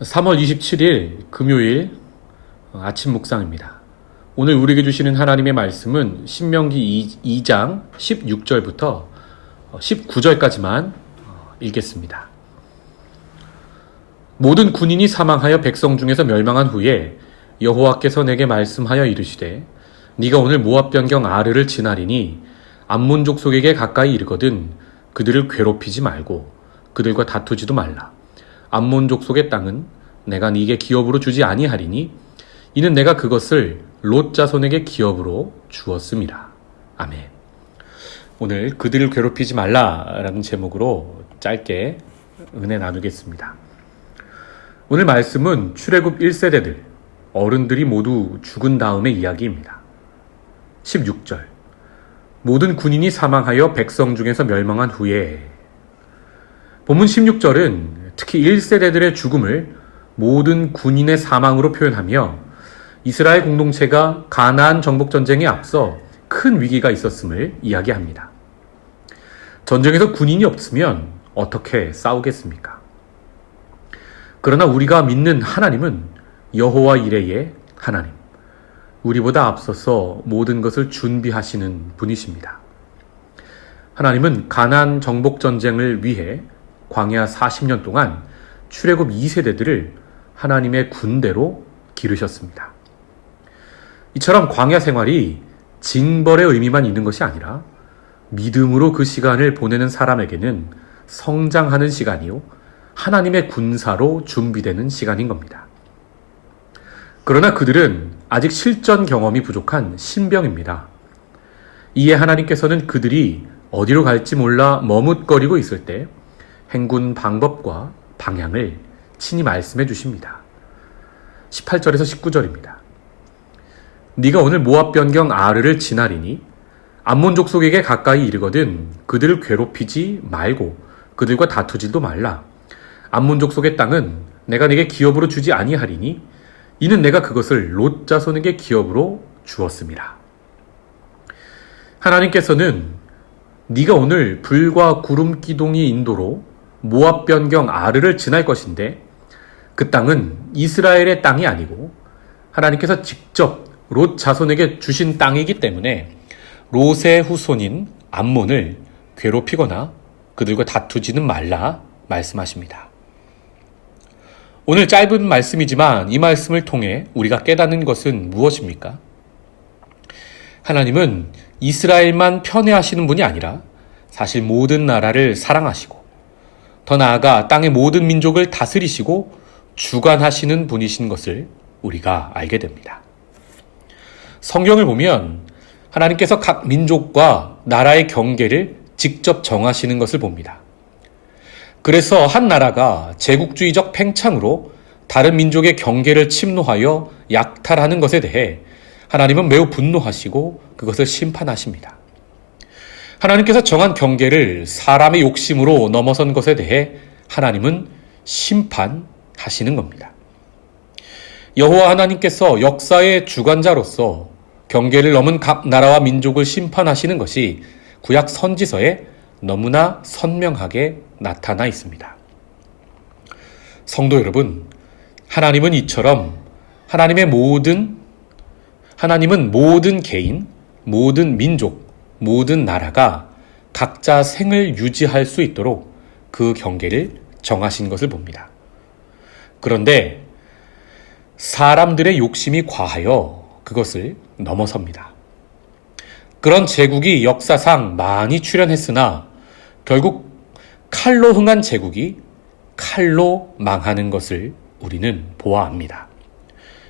3월 27일 금요일 아침 묵상입니다. 오늘 우리에게 주시는 하나님의 말씀은 신명기 2장 16절부터 19절까지만 읽겠습니다. 모든 군인이 사망하여 백성 중에서 멸망한 후에 여호와께서 내게 말씀하여 이르시되 네가 오늘 모압 변경 아르를 지나리니 암몬 족속에게 가까이 이르거든 그들을 괴롭히지 말고 그들과 다투지도 말라. 암몬 족속의 땅은 내가 네게 기업으로 주지 아니하리니 이는 내가 그것을 롯 자손에게 기업으로 주었음이라. 아멘. 오늘 그들을 괴롭히지 말라라는 제목으로 짧게 은혜 나누겠습니다. 오늘 말씀은 출애굽 1세대들 어른들이 모두 죽은 다음의 이야기입니다. 16절 모든 군인이 사망하여 백성 중에서 멸망한 후에. 본문 16절은 특히 1세대들의 죽음을 모든 군인의 사망으로 표현하며 이스라엘 공동체가 가나안 정복전쟁에 앞서 큰 위기가 있었음을 이야기합니다. 전쟁에서 군인이 없으면 어떻게 싸우겠습니까? 그러나 우리가 믿는 하나님은 여호와 이레의 하나님, 우리보다 앞서서 모든 것을 준비하시는 분이십니다. 하나님은 가나안 정복전쟁을 위해 광야 40년 동안 출애굽 2세대들을 하나님의 군대로 기르셨습니다. 이처럼 광야 생활이 징벌의 의미만 있는 것이 아니라 믿음으로 그 시간을 보내는 사람에게는 성장하는 시간이요 하나님의 군사로 준비되는 시간인 겁니다. 그러나 그들은 아직 실전 경험이 부족한 신병입니다. 이에 하나님께서는 그들이 어디로 갈지 몰라 머뭇거리고 있을 때 행군 방법과 방향을 친히 말씀해 주십니다. 18절에서 19절입니다. 네가 오늘 모압 변경 아르를 지나리니 암몬 족속에게 가까이 이르거든 그들을 괴롭히지 말고 그들과 다투지도 말라. 암몬 족속의 땅은 내가 네게 기업으로 주지 아니하리니 이는 내가 그것을 롯 자손에게 기업으로 주었음이라. 하나님께서는 네가 오늘 불과 구름 기둥이 인도로 모압 변경 아르를 지날 것인데 그 땅은 이스라엘의 땅이 아니고 하나님께서 직접 롯 자손에게 주신 땅이기 때문에 롯의 후손인 암몬을 괴롭히거나 그들과 다투지는 말라 말씀하십니다. 오늘 짧은 말씀이지만 이 말씀을 통해 우리가 깨닫는 것은 무엇입니까? 하나님은 이스라엘만 편애하시는 분이 아니라 사실 모든 나라를 사랑하시고 더 나아가 땅의 모든 민족을 다스리시고 주관하시는 분이신 것을 우리가 알게 됩니다. 성경을 보면 하나님께서 각 민족과 나라의 경계를 직접 정하시는 것을 봅니다. 그래서 한 나라가 제국주의적 팽창으로 다른 민족의 경계를 침노하여 약탈하는 것에 대해 하나님은 매우 분노하시고 그것을 심판하십니다. 하나님께서 정한 경계를 사람의 욕심으로 넘어선 것에 대해 하나님은 심판하시는 겁니다. 여호와 하나님께서 역사의 주관자로서 경계를 넘은 각 나라와 민족을 심판하시는 것이 구약 선지서에 너무나 선명하게 나타나 있습니다. 성도 여러분, 하나님은 이처럼 하나님은 모든 개인, 모든 민족, 모든 나라가 각자 생을 유지할 수 있도록 그 경계를 정하신 것을 봅니다. 그런데 사람들의 욕심이 과하여 그것을 넘어섭니다. 그런 제국이 역사상 많이 출현했으나 결국 칼로 흥한 제국이 칼로 망하는 것을 우리는 보아합니다.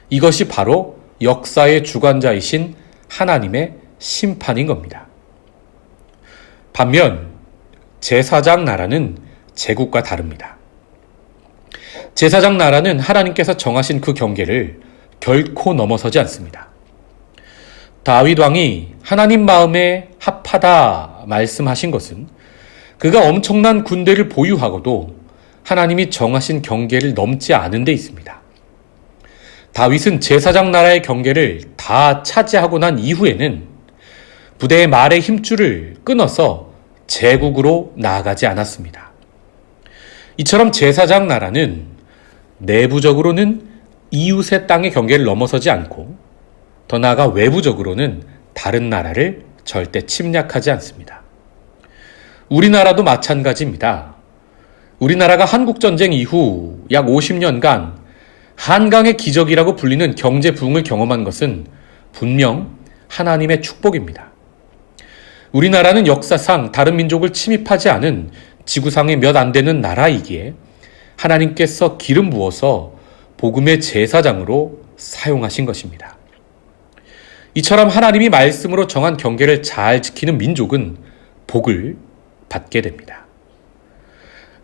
이것이 바로 역사의 주관자이신 하나님의 심판인 겁니다. 반면 제사장 나라는 제국과 다릅니다. 제사장 나라는 하나님께서 정하신 그 경계를 결코 넘어서지 않습니다. 다윗 왕이 하나님 마음에 합하다 말씀하신 것은 그가 엄청난 군대를 보유하고도 하나님이 정하신 경계를 넘지 않은 데 있습니다. 다윗은 제사장 나라의 경계를 다 차지하고 난 이후에는 부대의 말의 힘줄을 끊어서 제국으로 나아가지 않았습니다. 이처럼 제사장 나라는 내부적으로는 이웃의 땅의 경계를 넘어서지 않고 더 나아가 외부적으로는 다른 나라를 절대 침략하지 않습니다. 우리나라도 마찬가지입니다. 우리나라가 한국전쟁 이후 약 50년간 한강의 기적이라고 불리는 경제 부흥을 경험한 것은 분명 하나님의 축복입니다. 우리나라는 역사상 다른 민족을 침입하지 않은 지구상에 몇 안 되는 나라이기에 하나님께서 기름 부어서 복음의 제사장으로 사용하신 것입니다. 이처럼 하나님이 말씀으로 정한 경계를 잘 지키는 민족은 복을 받게 됩니다.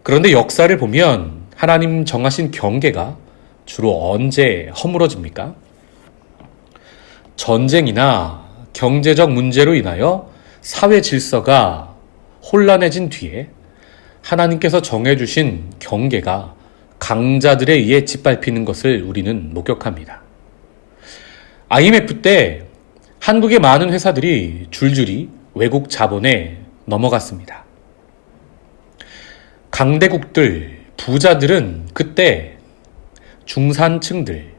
그런데 역사를 보면 하나님 정하신 경계가 주로 언제 허물어집니까? 전쟁이나 경제적 문제로 인하여 사회 질서가 혼란해진 뒤에 하나님께서 정해주신 경계가 강자들에 의해 짓밟히는 것을 우리는 목격합니다. IMF 때 한국의 많은 회사들이 줄줄이 외국 자본에 넘어갔습니다. 강대국들, 부자들은 그때 중산층들,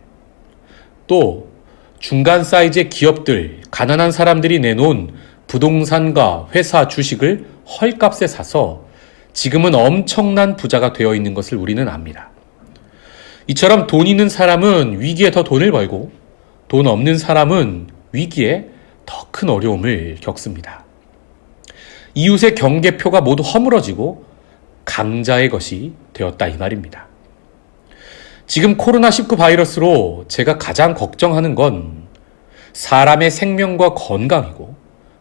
또 중간 사이즈의 기업들, 가난한 사람들이 내놓은 부동산과 회사 주식을 헐값에 사서 지금은 엄청난 부자가 되어 있는 것을 우리는 압니다. 이처럼 돈 있는 사람은 위기에 더 돈을 벌고 돈 없는 사람은 위기에 더 큰 어려움을 겪습니다. 이웃의 경계표가 모두 허물어지고 강자의 것이 되었다 이 말입니다. 지금 코로나19 바이러스로 제가 가장 걱정하는 건 사람의 생명과 건강이고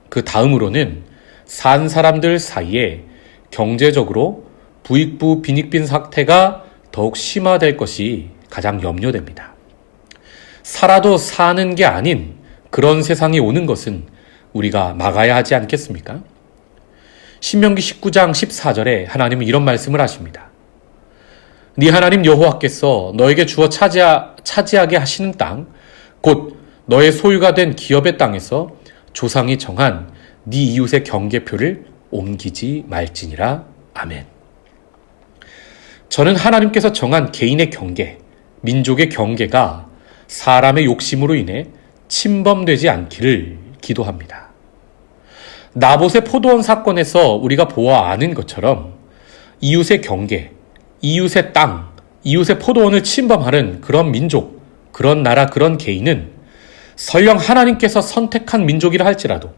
그 다음으로는 산 사람들 사이에 경제적으로 부익부 빈익빈 사태가 더욱 심화될 것이 가장 염려됩니다. 살아도 사는 게 아닌 그런 세상이 오는 것은 우리가 막아야 하지 않겠습니까? 신명기 19장 14절에 하나님은 이런 말씀을 하십니다. 네 하나님 여호와께서 너에게 주어 차지하게 하시는 땅, 곧 너의 소유가 된 기업의 땅에서 조상이 정한 네 이웃의 경계표를 옮기지 말지니라. 아멘. 저는 하나님께서 정한 개인의 경계, 민족의 경계가 사람의 욕심으로 인해 침범되지 않기를 기도합니다. 나봇의 포도원 사건에서 우리가 보아 아는 것처럼 이웃의 경계, 이웃의 땅, 이웃의 포도원을 침범하는 그런 민족, 그런 나라, 그런 개인은 설령 하나님께서 선택한 민족이라 할지라도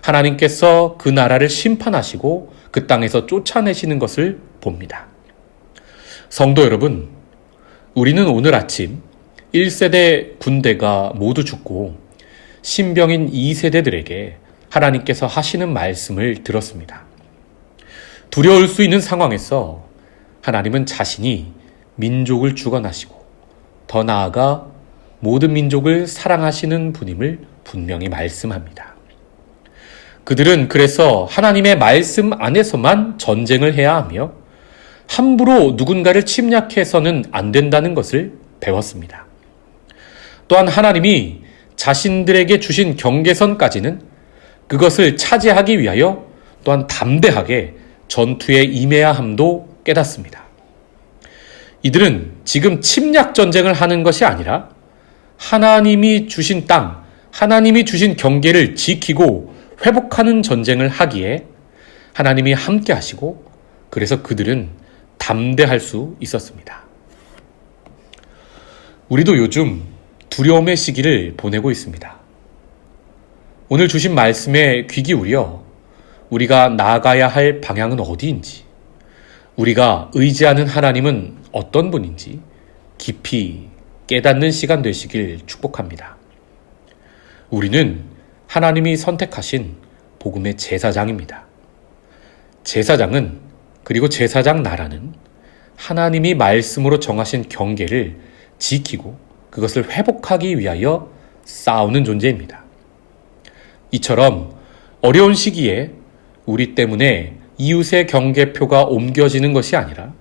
하나님께서 그 나라를 심판하시고 그 땅에서 쫓아내시는 것을 봅니다. 성도 여러분, 우리는 오늘 아침 1세대 군대가 모두 죽고 신병인 2세대들에게 하나님께서 하시는 말씀을 들었습니다. 두려울 수 있는 상황에서 하나님은 자신이 민족을 주관하시고 더 나아가 모든 민족을 사랑하시는 분임을 분명히 말씀합니다. 그들은 그래서 하나님의 말씀 안에서만 전쟁을 해야 하며 함부로 누군가를 침략해서는 안 된다는 것을 배웠습니다. 또한 하나님이 자신들에게 주신 경계선까지는 그것을 차지하기 위하여 또한 담대하게 전투에 임해야 함도 깨닫습니다. 이들은 지금 침략 전쟁을 하는 것이 아니라 하나님이 주신 땅, 하나님이 주신 경계를 지키고 회복하는 전쟁을 하기에 하나님이 함께 하시고 그래서 그들은 담대할 수 있었습니다. 우리도 요즘 두려움의 시기를 보내고 있습니다. 오늘 주신 말씀에 귀 기울여 우리가 나아가야 할 방향은 어디인지, 우리가 의지하는 하나님은 어떤 분인지 깊이 깨닫는 시간 되시길 축복합니다. 우리는 하나님이 선택하신 복음의 제사장입니다. 제사장은, 그리고 제사장 나라는 하나님이 말씀으로 정하신 경계를 지키고 그것을 회복하기 위하여 싸우는 존재입니다. 이처럼 어려운 시기에 우리 때문에 이웃의 경계표가 옮겨지는 것이 아니라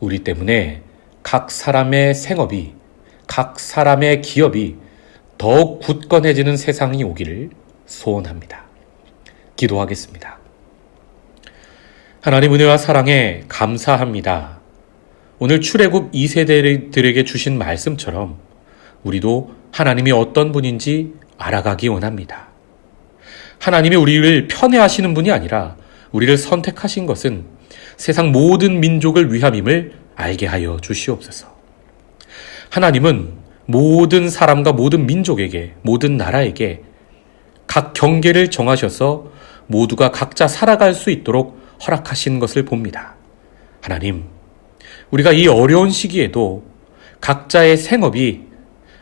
우리 때문에 각 사람의 생업이, 각 사람의 기업이 더욱 굳건해지는 세상이 오기를 소원합니다. 기도하겠습니다. 하나님 은혜와 사랑에 감사합니다. 오늘 출애굽 2세대들에게 주신 말씀처럼 우리도 하나님이 어떤 분인지 알아가기 원합니다. 하나님이 우리를 편애하시는 분이 아니라 우리를 선택하신 것은 세상 모든 민족을 위함임을 알게 하여 주시옵소서. 하나님은 모든 사람과 모든 민족에게, 모든 나라에게 각 경계를 정하셔서 모두가 각자 살아갈 수 있도록 허락하신 것을 봅니다. 하나님, 우리가 이 어려운 시기에도 각자의 생업이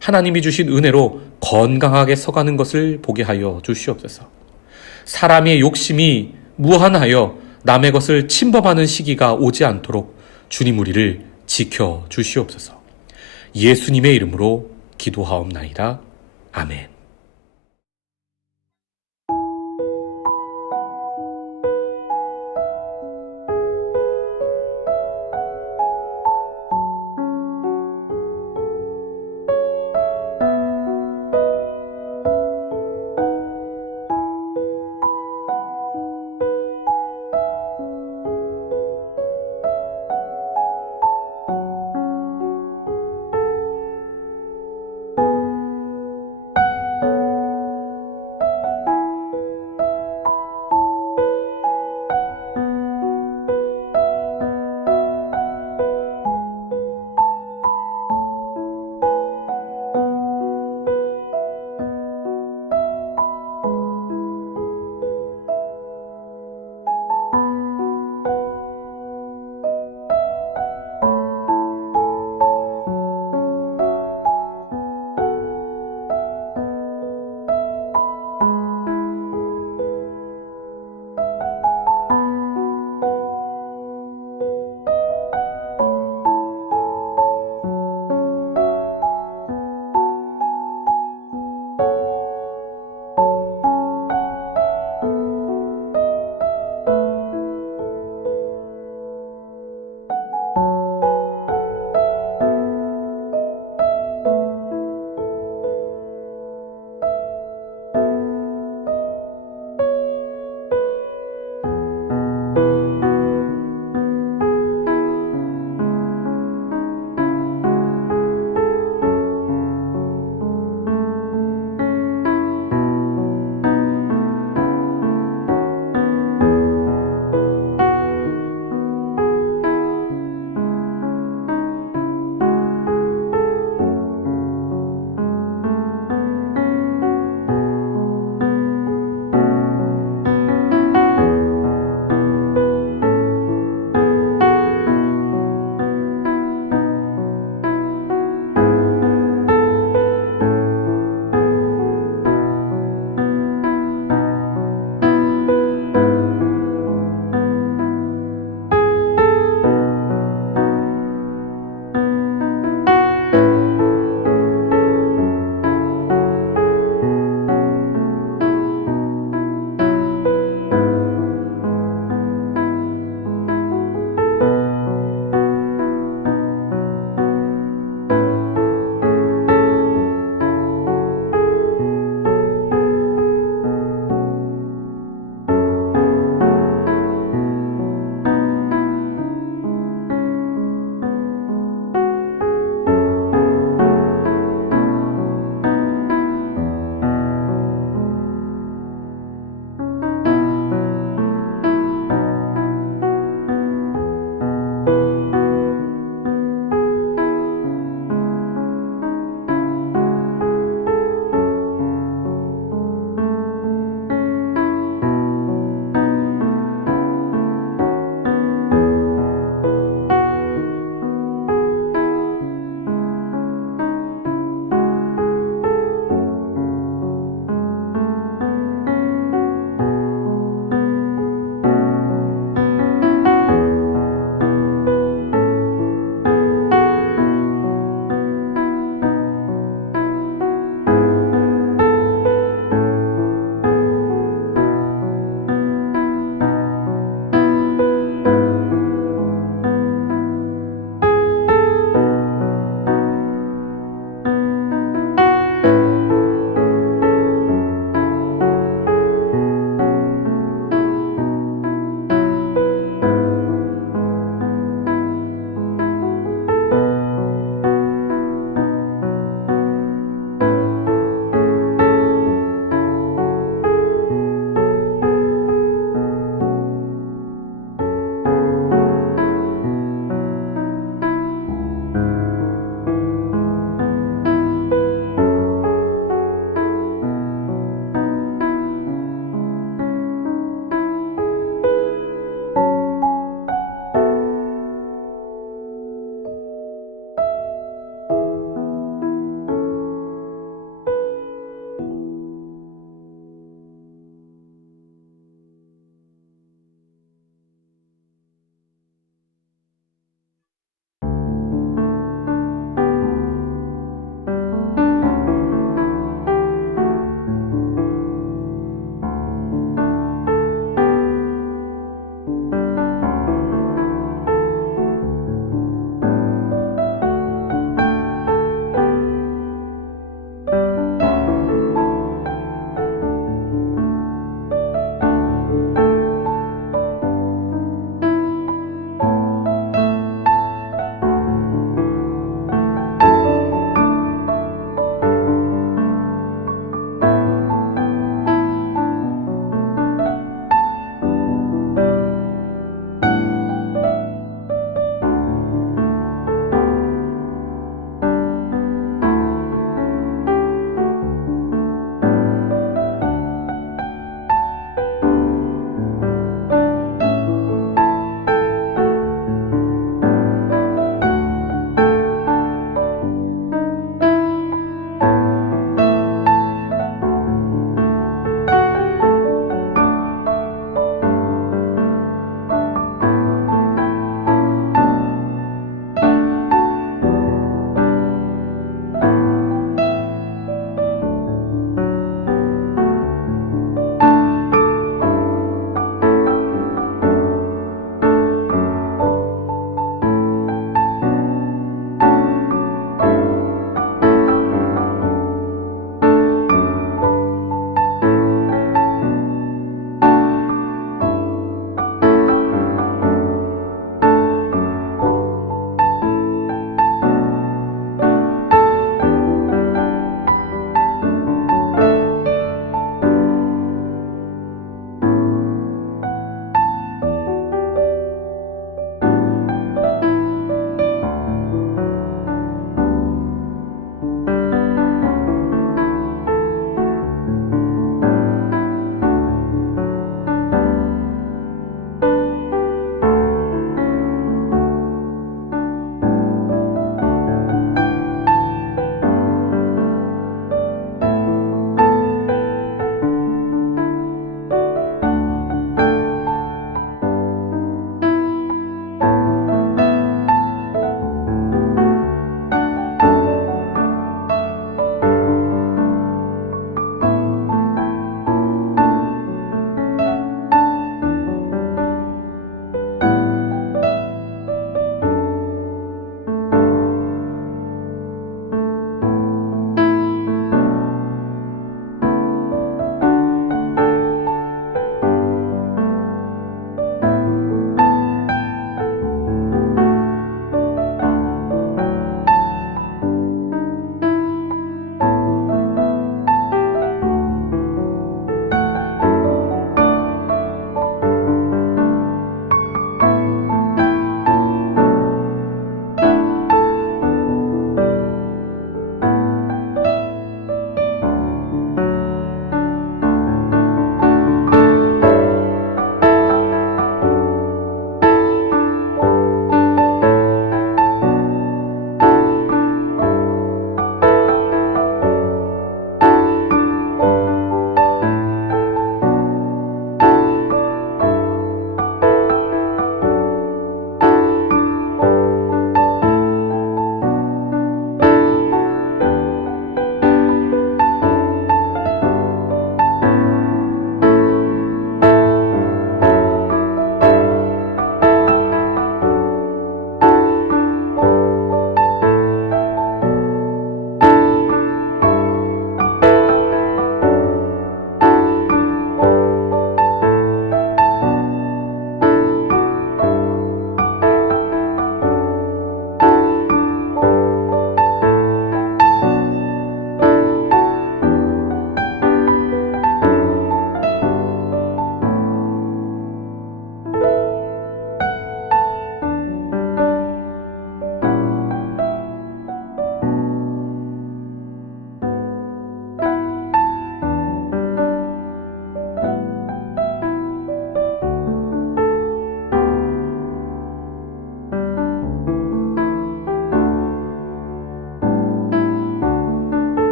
하나님이 주신 은혜로 건강하게 서가는 것을 보게 하여 주시옵소서. 사람의 욕심이 무한하여 남의 것을 침범하는 시기가 오지 않도록 주님 우리를 지켜 주시옵소서. 예수님의 이름으로 기도하옵나이다. 아멘.